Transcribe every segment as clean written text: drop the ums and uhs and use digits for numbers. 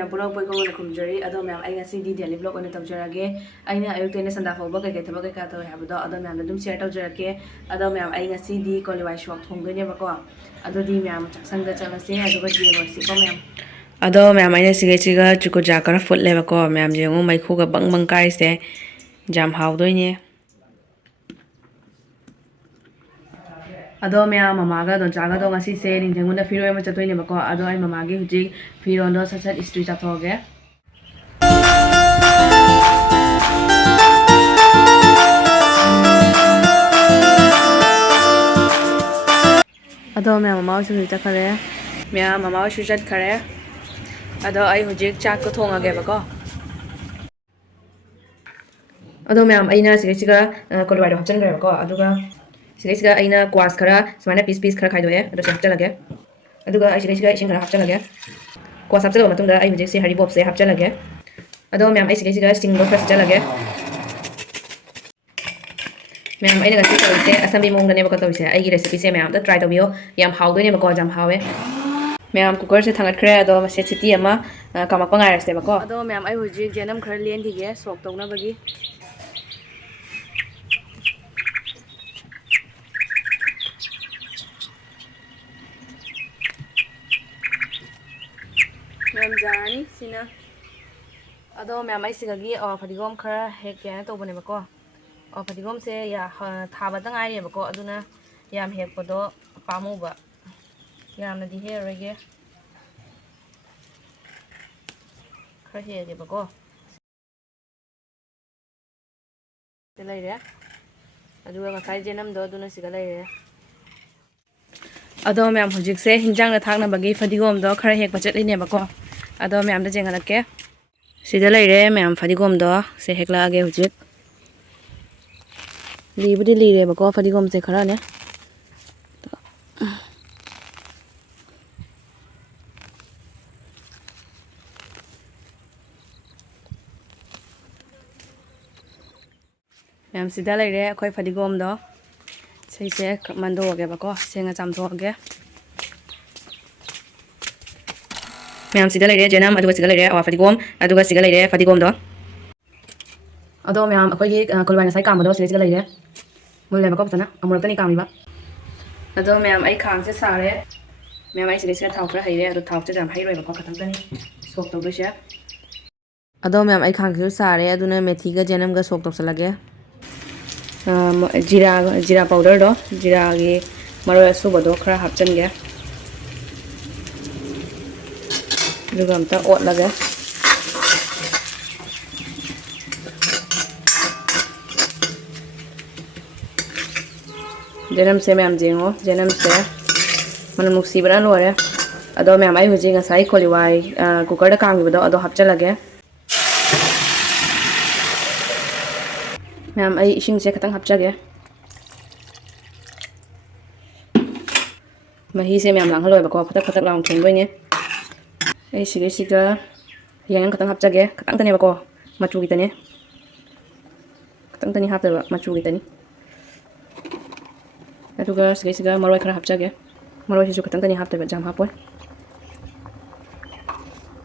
Ma'am पुनः पोइको खुमजरी अदो मैम आई ngasi daily vlog on tawjarage aina ayuktene sanda foba kai kai thaba kai ka taw habdo ado ma'am dum share tawjarake ado ma'am ai ngasi di kolwai shwak thongdone bako ado di ma'am chaksang da chalase ado ba di rosi ko ma'am ado ma'am aina sige chiga chuko jakara foot le bako ma'am jengu mai khu ga bang bang kai se jam hawdoine ado ma'am mama ga don chaga do ngasi se ning jengu na firo ma chatoine bako ado ai mama gi huji firo do sachat istri chathoge ado ma'am mama su chakhare ma'am mama su chat khare ado ai huji chak ko thongage bako ado ma'am aina sige chiga kolwai do hapchan gare bako aduga सिगा अना cos खरा सुमाइना piece खरा खाइदोए अदो हपचलगे अदुगा आई सिगा इसिंग खरा हपचलगे cos हपचलो मतुंगा आई हुजे से हरी Bob से हपचलगे अदो मैम आई सिगा सिंग खरा हपचलगे मैम आइना गसी तौसे असम्बी मोंगने बको तौसे आइगी रेसिपी से मैम दा ट्राई तौबियो याम हाउदोने बको जाम हावे मैम कुकर से थांगतखरे अदो मसे सिटी अमा कामक पंगाइरसे बको अदो मैम आई हुजे जेनम खरा लेन दिगे सोक तौना बगी मैम जानी सिना अदो मैम आई सिगगी फदिगोम खरा हेक याना तौबने बको फदिगोम से या थाबदा गाइरे बको अदुना याम हेक पदो पामुबा यामना दी हे रगे खरा हेगे बको ते लैरे अदुगा ngасai जेनम दो अदुना सिगा लैरे अदो मैम हुजिक से हिंजांग थाकना बगी फदिगोम दो खरा हेक बचत लिने बको अदो मैम दा जेंगलके सिदा लैरे मैम फदिगोम दो से हेकला आगे हुजिक लीबुदी लीरे बको फदिगोम से खरा ने मैम सिदा लैरे अखोय फदिगोम दो से मंदोगे बको सेंगा चामथोगे मैम सिदा लैरे जेनम अदुगा सिगा लैरे फदिगोम अदुगा सिगा लैरे फदिगोम दो अदो मैम अखोयगी कुलवाई नसाई कामदो सिगा लैरे मुल्ले बको फतना अमुरतनी कामिबा अदो मैम आई खांग से सारे मैम आई सिगा थाव खरा हैरे अदो थाव से जाम हैरोय बको खतंगतनी सोक तौदोसे अदो मैम आई खांग से सारे अदुना मेथीगा जेनमगा सोक तौसलगे जीरा पाउडर दो जीरा की मरो असुबदो खरा हापचनगे दुगा अमता ओटलगे जेनम से मैम जेंगो जेनम से मन नुक्सीबना लोरे अदो मैम आई हुजी ngасai खोलिवाई कुकर दा कांगिबदो अदो हापचलगे मैम आई इशिंग से खतंग हपचगे मही से मैम लांग बको फतक फतक लांग थोंगोइने आई सिगा यांग खतंग हपचगे खतंग तने बको मचू की तने खतंग तने हापदेबा मचू की तने अदुगा सिगा मरोय खरा हपचगे मरोय सिसु खतंग तने हापदेबा जाम हापोय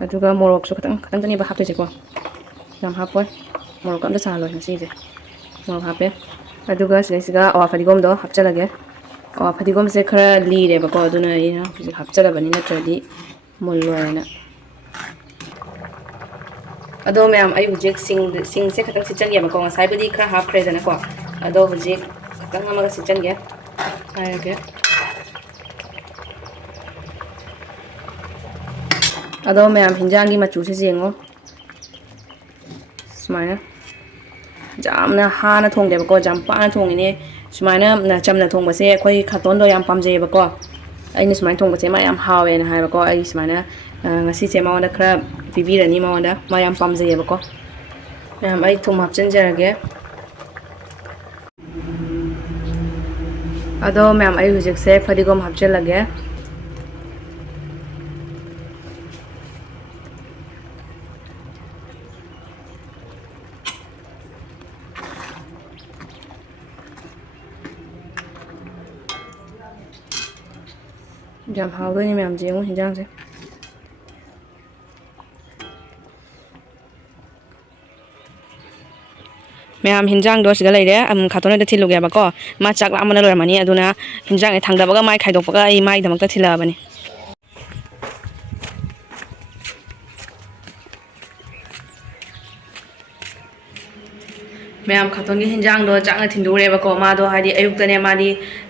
अदुगा मोरक सु खतंग तने बा हापदेसेको जाम हापोय मोरक अमदा सालोय नसीजे मोरक हापे अदुगा सिगा फदिगोम दो हपचलगे फदिगोम से खरा लीरे बको अदुना इना हपचलबनी नत्रदी मुल्लोयना अदो मैम आई हुजिक सिंग से खतंग सिचनगे बको ngасai बदी खरा हापख्रे जना को अदो हुजिक खतंग अमगा सिचनगे आयगे अदो मैम हिंजांगी मचू से जेंगो सुमाइना जामना हाना थोंगदेबको जाम पाना थोंगिने सुमाइना चमना थोंबसे अखोई खातोंदो याम पामजेबको अइना सुमाइना थोंबसे मा याम हावेना हायबको आई सुमाइना ngasi से मावंदा खरा पिबिरनी मावंदा मा याम पामजेबको मैम आई थुम हापचनजरगे अदो मैम आई हुजिक से फदिगोम हापचलगे जाम हाउदोइने मैम जेंगो हिंजांग से ꯃꯌꯥꯝ ꯍꯤꯟꯖꯥꯡꯗꯣ ꯁꯤꯗ ꯂꯩꯔꯦ ꯈꯥꯇꯣꯟꯗ ꯊꯤꯜꯂꯨꯒꯦꯕꯀꯣ ꯃꯥ ꯆꯥꯛ ꯂꯥꯝꯕꯅ ꯂꯣꯏꯔꯝꯃꯅꯤ ꯑꯗꯨꯅ ꯍꯤꯟꯖꯥꯡꯁꯦ ꯊꯥꯡꯗꯕꯒ ꯃꯥꯏ ꯈꯥꯏꯗꯣꯛꯄꯒ ꯑꯩ ꯃꯥꯒꯤꯗꯃꯛꯇ ꯊꯤꯜꯂꯛꯑꯕꯅꯤ ꯃꯌꯥꯝ ꯈꯥꯇꯣꯟꯒꯤ ꯍꯤꯟꯖꯥꯡꯗꯣ ꯆꯥꯛꯅ ꯊꯤꯟꯗꯣꯛꯎꯔꯦꯕꯀꯣ ꯃꯥꯗꯣ ꯍꯥꯏꯗꯤ ꯑꯌꯨꯛꯇꯅꯦ ꯃꯥꯗꯤ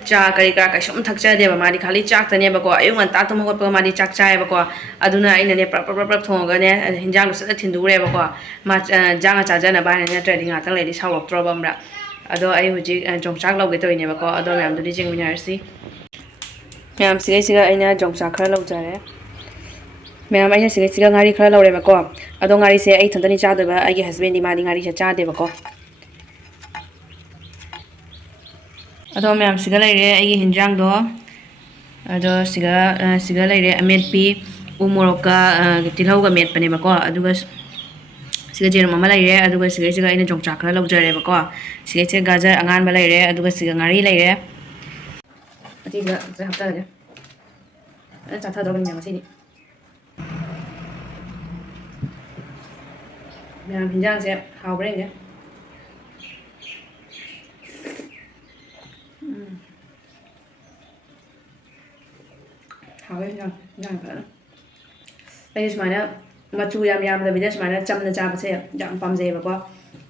ꯆꯥ ꯀꯔꯤ ꯀꯔꯥ ꯀꯩꯁꯨꯝ ꯊꯛꯆꯗꯦꯕ ꯃꯥꯗꯤ ꯈꯥꯂꯤ ꯆꯥꯛꯇꯅꯦꯕꯀꯣ ꯑꯌꯨꯛ ꯉꯟꯇꯥ ꯇꯨꯝ ꯍꯧꯒꯠꯄꯒ ꯃꯥꯗꯤ ꯆꯥꯛ ꯆꯥꯏꯌꯦꯕꯀꯣ ꯑꯗꯨꯅ ꯑꯩꯅꯅꯦ ꯄ꯭ꯔꯞ ꯊꯣꯡꯉꯒꯅꯦ ꯍꯤꯟꯖꯥꯡꯗꯣ ꯁꯠ ꯊꯤꯟꯗꯣꯛꯎꯔꯦꯕꯀꯣ ꯃꯥ ꯆꯥꯡꯅ ꯆꯥꯖꯅꯕ ꯍꯥꯏꯅ ꯅꯠꯇ꯭ꯔꯗꯤ ꯉꯥꯛꯇꯪ ꯂꯩꯗꯤ ꯁꯥꯎꯔꯛꯇ꯭ꯔꯣꯕ ꯑꯃꯔ ꯑꯗꯣ ꯑꯩ ꯍꯧꯖꯤꯛ ꯌꯣꯡꯆꯥꯛ ꯂꯧꯒꯦ ꯇꯧꯔꯤꯅꯦꯕꯀꯣ ꯑꯗꯣ ꯃꯌꯥꯝꯗꯨꯗꯤ ꯌꯦꯡꯃꯤꯟꯅꯔꯁꯤ ꯃꯌꯥꯝ ꯁꯤꯒꯩꯁꯤꯒ ꯑꯩꯅ ꯌꯣꯡꯆꯥꯛ ꯈꯔ ꯂꯧꯖꯔꯦ ꯃꯌꯥꯝ ꯑꯩꯅ ꯁꯤꯒꯩꯁꯤꯒ ꯉꯥꯔꯤ ꯈꯔ ꯂꯧꯔꯦꯕꯀꯣ ꯑꯗꯣ ꯉꯥꯔꯤꯁꯦ ꯑꯩ ꯏꯊꯟꯇꯅꯤ ꯆꯥꯗꯣꯏꯕ ꯑꯩꯒꯤ ꯍꯁꯕꯦꯟꯗꯤ ꯃꯥꯗꯤ ꯉꯥꯔꯤꯁꯦ ꯆꯥꯗꯦꯕꯀꯣ ꯑꯗꯣ ꯃꯌꯥꯝ ꯁꯤꯒ ꯂꯩꯔꯦ ꯑꯩꯒꯤ ꯍꯤꯟꯖꯥꯡꯗꯣ ꯑꯗꯣ ꯁꯤꯒ ꯂꯩꯔꯦ ꯑꯃꯦꯠꯄꯤ ꯎ ꯃꯣꯔꯣꯛꯀ ꯇꯤꯜꯍꯧꯒ ꯃꯦꯠꯄꯅꯦꯕꯀோ ꯑꯗꯨꯒ ꯁꯤꯒ ꯖꯦꯔꯨꯝ ꯑꯃ ꯂꯩꯔꯦ ꯑꯗꯨꯒ ꯁꯤꯒꯩꯁꯤꯒ ꯑꯩꯅ ꯌꯣꯡꯆꯥꯛ ꯈꯔ ꯂꯧꯖꯔꯦꯕꯀꯣ ꯁꯤꯒꯩꯁꯤꯒ ꯒꯥꯖꯔ ꯑꯉꯥꯟꯕ ꯂꯩꯔꯦ ꯑꯗꯨꯒ ꯁꯤꯒ ꯉꯥꯔꯤ ꯂꯩꯔꯦ ꯑꯇꯤꯒ ꯍꯥꯞꯆꯔꯒꯦ ꯑꯩꯅ ꯆꯥꯊꯗꯧꯕꯅꯤꯅ ꯉꯁꯤꯗꯤ ꯃꯌꯥꯝ ꯍꯤꯟꯖꯥꯡꯁꯦ ꯍꯥꯎꯕ꯭ꯔꯥ ꯌꯦꯡꯒꯦ 하고 그냥 그냥 ꯑꯩ ꯁꯨꯃꯥꯏꯅ ꯃꯆꯨ ꯌꯥꯝ ꯌꯥꯝꯗꯕꯤꯗ ꯁꯨꯃꯥꯏꯅ ꯆꯝꯅ ꯆꯥꯕꯁꯦ ꯌꯥꯝ ꯄꯥꯝꯖꯩꯌꯦꯕꯀꯣ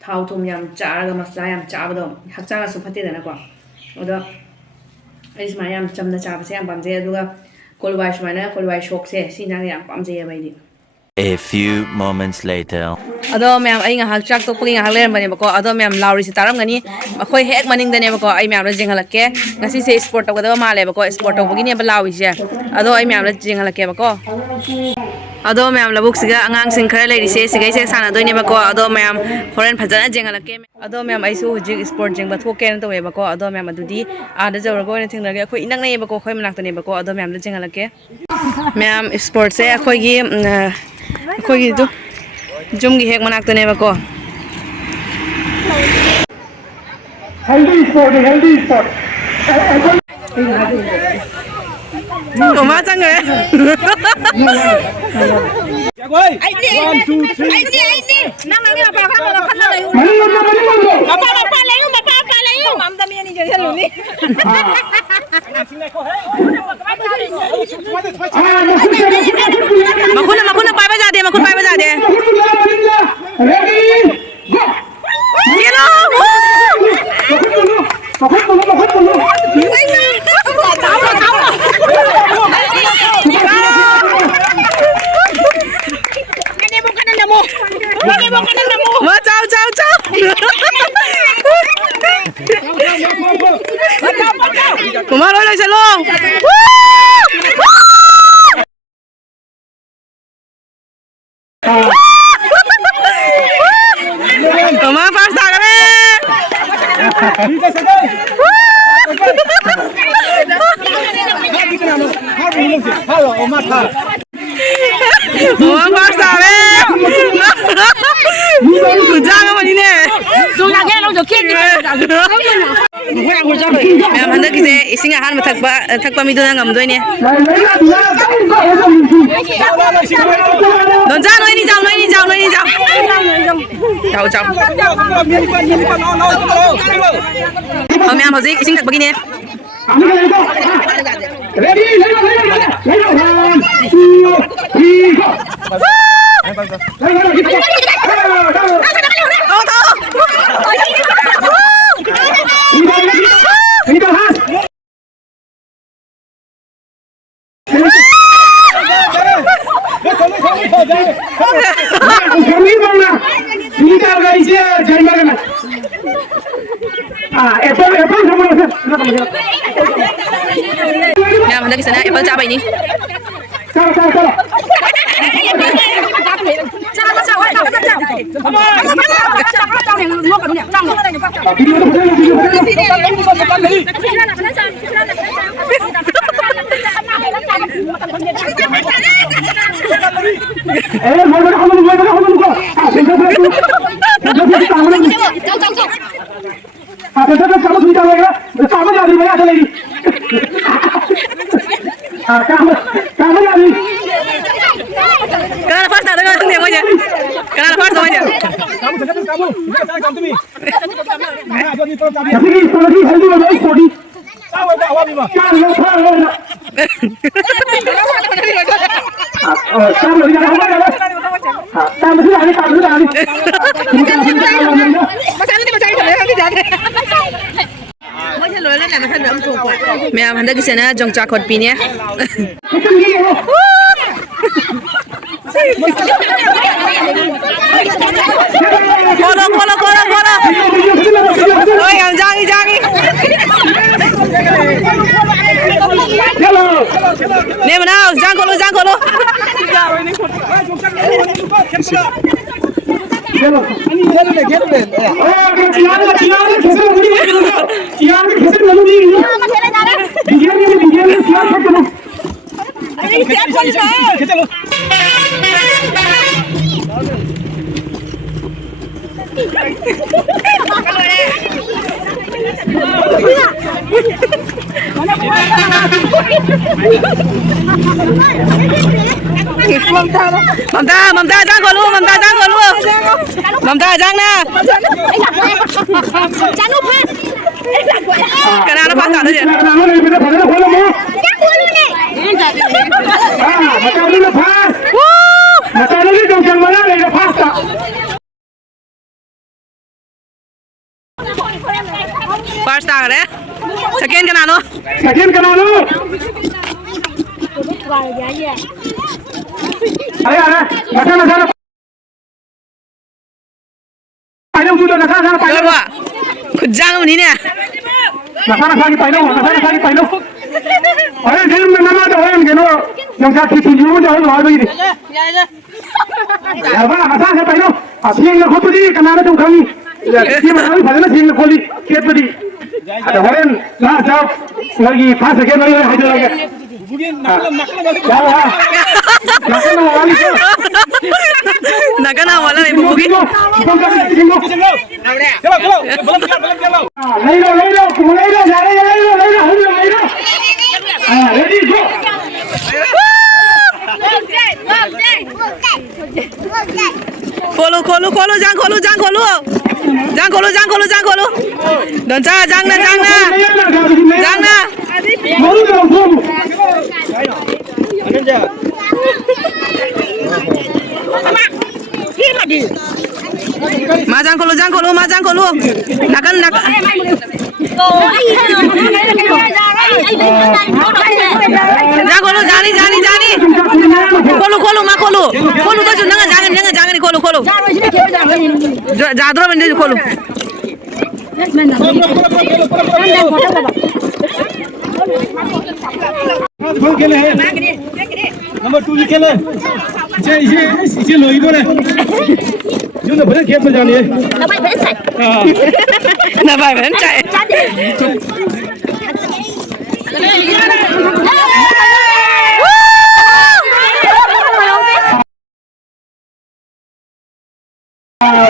ꯊꯥꯎ ꯊꯨꯝ ꯌꯥꯝ ꯆꯥꯔꯒ ꯃꯁꯂꯥ ꯌꯥꯝ ꯆꯥꯕꯗꯣ ꯍꯛꯆꯥꯡꯁꯨ ꯐꯠꯇꯦꯗꯅꯀꯣ ꯑꯗꯣ ꯑꯩ ꯁꯨꯃꯥꯏꯅ ꯌꯥꯝ ꯆꯝꯅ ꯆꯥꯕꯁꯦ ꯌꯥꯝ ꯄꯥꯝꯖꯩ ꯑꯗꯨꯒ ꯀꯣꯜꯋꯥꯏ ꯁꯨꯃꯥꯏꯅ ꯀꯣꯜꯋꯥꯏ ꯁꯣꯛꯁꯦ ꯁꯤ ꯏꯟꯖꯥꯡꯁꯦ ꯌꯥꯝ ꯄꯥꯝꯖꯩꯌꯦꯕ ꯑꯩꯗꯤ A few moments later. ꯑꯗꯣ ꯃꯌꯥꯝ ꯑꯩ ꯉꯥꯏꯍꯥꯛ ꯆꯥꯛ ꯇꯣꯛꯄꯒꯤ ꯉꯥꯏꯍꯥꯛ ꯂꯩꯔꯝꯕꯅꯦꯕꯀꯣ ꯑꯗꯣ ꯃꯌꯥꯝ ꯂꯥꯎꯔꯤꯁꯤ ꯇꯥꯔꯝꯒꯅꯤ ꯑꯩꯈꯣꯏ ꯍꯦꯛ ꯃꯅꯤꯡꯗꯅꯦꯕꯀꯣ ꯑꯩ ꯃꯌꯥꯝꯗ ꯌꯦꯡꯍꯜꯂꯛꯀꯦ ꯉꯁꯤꯁꯦ ꯁ꯭ꯄꯣꯔꯠ ꯇꯧꯒꯗꯕ ꯃꯥꯜꯂꯦꯕꯀꯣ ꯁ꯭ꯄꯣꯔꯠ ꯇꯧꯕꯒꯤꯅꯦꯕ ꯂꯥꯎꯔꯤꯁꯦ ꯑꯗꯣ ꯑꯩ ꯃꯌꯥꯝꯗ ꯌꯦꯡꯍꯜꯂꯛꯀꯦꯕꯀꯣ ꯑꯗꯣ ꯃꯌꯥꯝ ꯂꯧꯕꯨꯛꯁꯤꯒ ꯑꯉꯥꯡꯁꯤꯡ ꯈꯔ ꯂꯩꯔꯤꯁꯦ ꯁꯤꯒꯩꯁꯦ ꯁꯥꯟꯅꯗꯣꯏꯅꯦꯕꯀꯣ ꯑꯗꯣ ꯃꯌꯥꯝ ꯍꯣꯔꯦꯟ ꯐꯖꯅ ꯌꯦꯡꯍꯜꯂꯛꯀꯦ ꯑꯗꯣ ꯃꯌꯥꯝ ꯑꯩꯁꯨ ꯍꯧꯖꯤꯛ ꯁ꯭ꯄꯣꯔꯠ ꯌꯦꯡꯕ ꯊꯣꯛꯀꯦꯅ ꯇꯧꯋꯦꯕꯀꯣ ꯑꯗꯣ ꯃꯌꯥꯝ ꯑꯗꯨꯗꯤ ꯑꯥꯗ ꯌꯧꯔꯒ ꯑꯣꯏꯅ ꯊꯦꯡꯅꯔꯒꯦ ꯑꯩꯈꯣꯏ ꯏꯅꯛ ꯅꯛꯑꯦꯕꯀꯣ ꯑꯩꯈꯣꯏ ꯃꯅꯥꯛꯇꯅꯦꯕꯀꯣ ꯑꯗꯣ ꯃꯌꯥꯝꯗ ꯌꯦꯡꯍꯜꯂꯛꯀꯦ ꯃꯌꯥꯝ ꯁ꯭ꯄꯣꯔꯠꯁꯦ ꯑꯩꯈꯣꯏꯒꯤ ꯖꯨꯝꯒꯤ ꯍꯦꯛ ꯃꯅꯥꯛꯇꯅꯦꯕꯀꯣ healthy sport. Mama changre. One, two, three. Makuna पाइबा जादे makuna पाइबा जादे Kumaro lang sa long. Kumaro fast ka na. Hello, Omata. Kumaro fast ka na. Jangan manine. Jangan lang jokin. Ma'am, handa kise ising ahan mathakpa miduna ngamdoine. Don ja noi ni jam. Chao. Ma'am, hojik ising thakpa gine. Ready? Let go. 1, 2, 3, go. Ma'am, handa kise na apple cha bai ni. Kana first na dengan tung dia mo je. Kana first mo je. Mẹ hắn đây cái này trồng trà khột pin nhé. Kola. Ôi em Giang đi. Nè mà nào, Giang cô luôn. Mamta Giang cô luôn. Mamta Giang nè. Cái nào nó phát cả đấy vậy? First tag đấy. Second cái nào nó? Rồi ạ. Khẩn Giang mà ní nè. Nakana wala nih bugi. Kolu Giang kolu. Don cha Giang na. Majang kolu. Nakan. Giang kolu jani. Kolu ma kolu. Kolu to jangan ni kolu. Jadro bende kolu. Number 2 लिखे ले इसे लोई बोले जो ना बड़े खेत में जानी है Na bài vẫn chạy.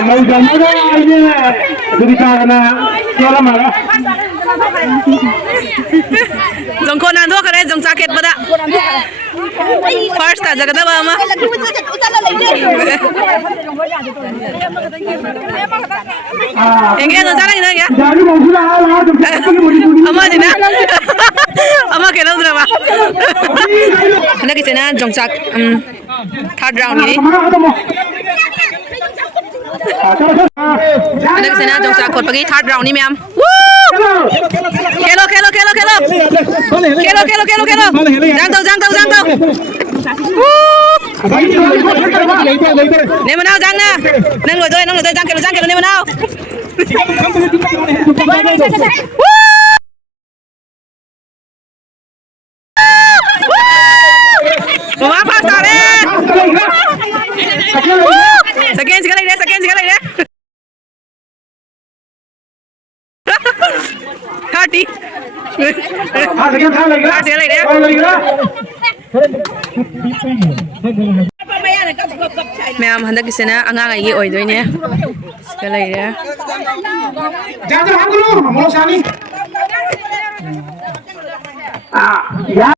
mau jalan aja jadi karena jualan malah Dòng con ăn thuốc ở đây, dòng jacket bật ạ. First à, jacket đâu mà? Yang kia dòng jacket này kìa. Ama gì nè? Ama kia đâu rồi mà? Nó cái này dòng jacket third round này. Ada ke sana dong sakot pagi third round ni ma'am. Woo! Kelo. Jang tau. Woo! Nè nào Giang nè. Nang lôi tôi Giang kelo nè nào. Wah, fast tare. Second sekali deh. Hati. Sekali deh. Ma'am, hendak ke sana angang lagi oi doi ne. Sekali deh. jangan dulu mau sani ya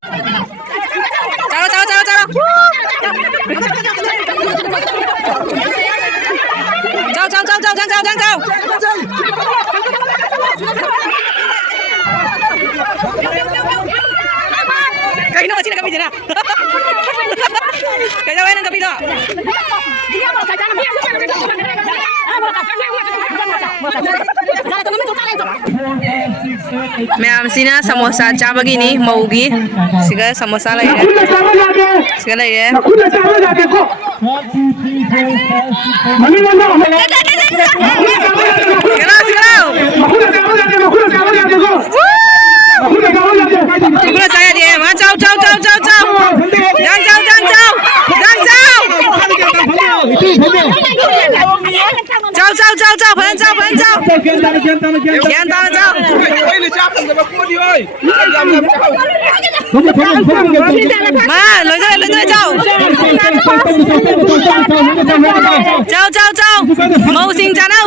Chào. sini. Kaya wae nang gabi to. Ma'am sina samosa cha begini mau gi. Siga samosa lai de. Siga lai de. Gula saya dia. Ma chao chao chao chao chao. Jangan chao jangan chao. Jangan chao. Chao chao chao chao, phấn chao phấn chao. Kian ta chao. Ma, lôi ra chao. Chao chao chao. Mau xin chào đâu.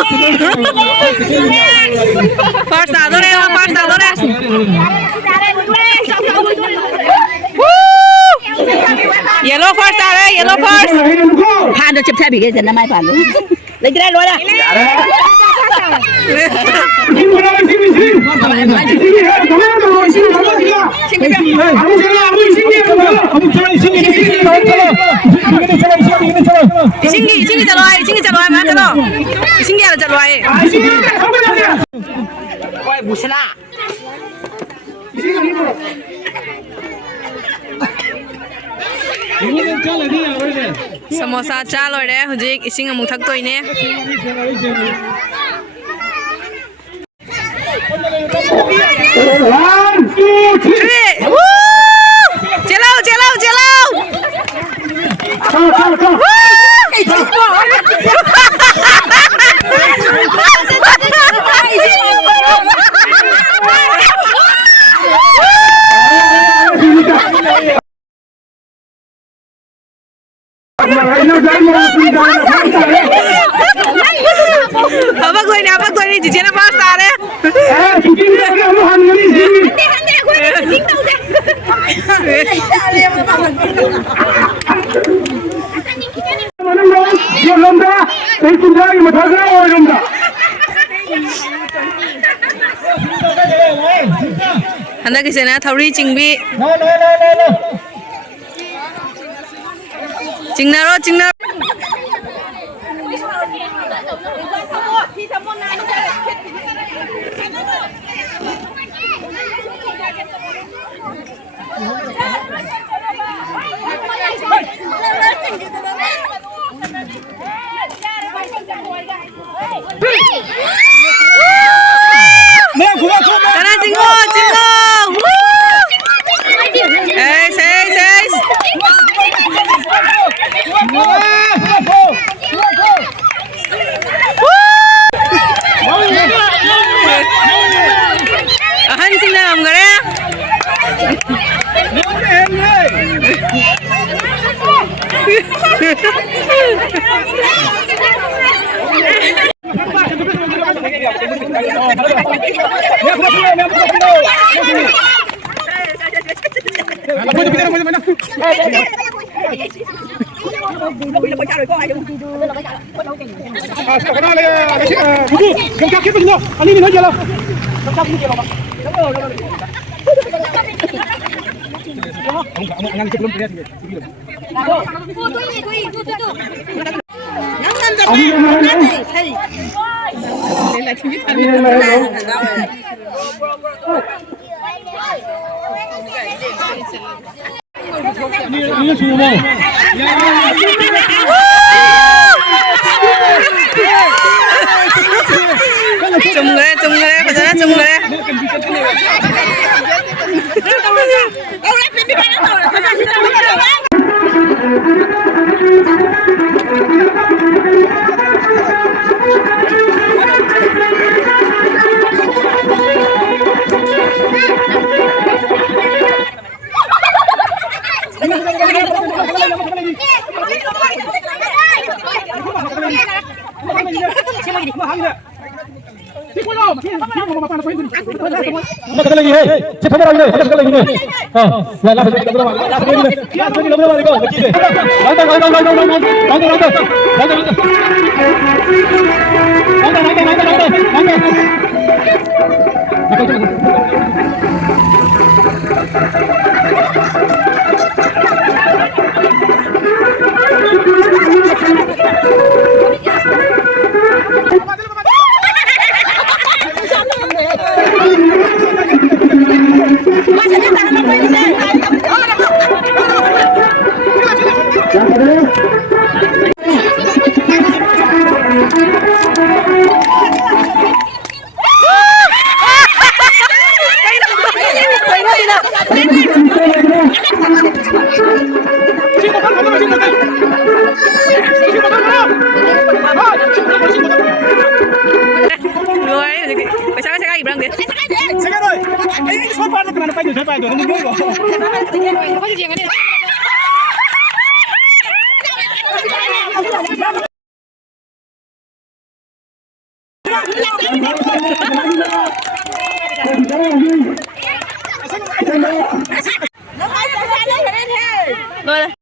Phát xả rồi đây, phát xả rồi đây. Yellow first đây, yellow first. Phan được chụp xe bị cái gì nó mai phản lấy cái đây luôn à. Isingi chalo ai ma chalo. Isingi ala chalo ai. Ôi bù sala. Samosa cha loi de hujik ising amuk thak toi ne. Chelau. Apa gue ini jijinya pasta deh. Anda kisah thawri cingbi. Cingnaro. Sana cingo. Seis. Ahan sing na am gare. Chum gare, padahal chum gare. Sekali lagi, cepat lagi, sekali lagi. Lantai. ถียงกันนี่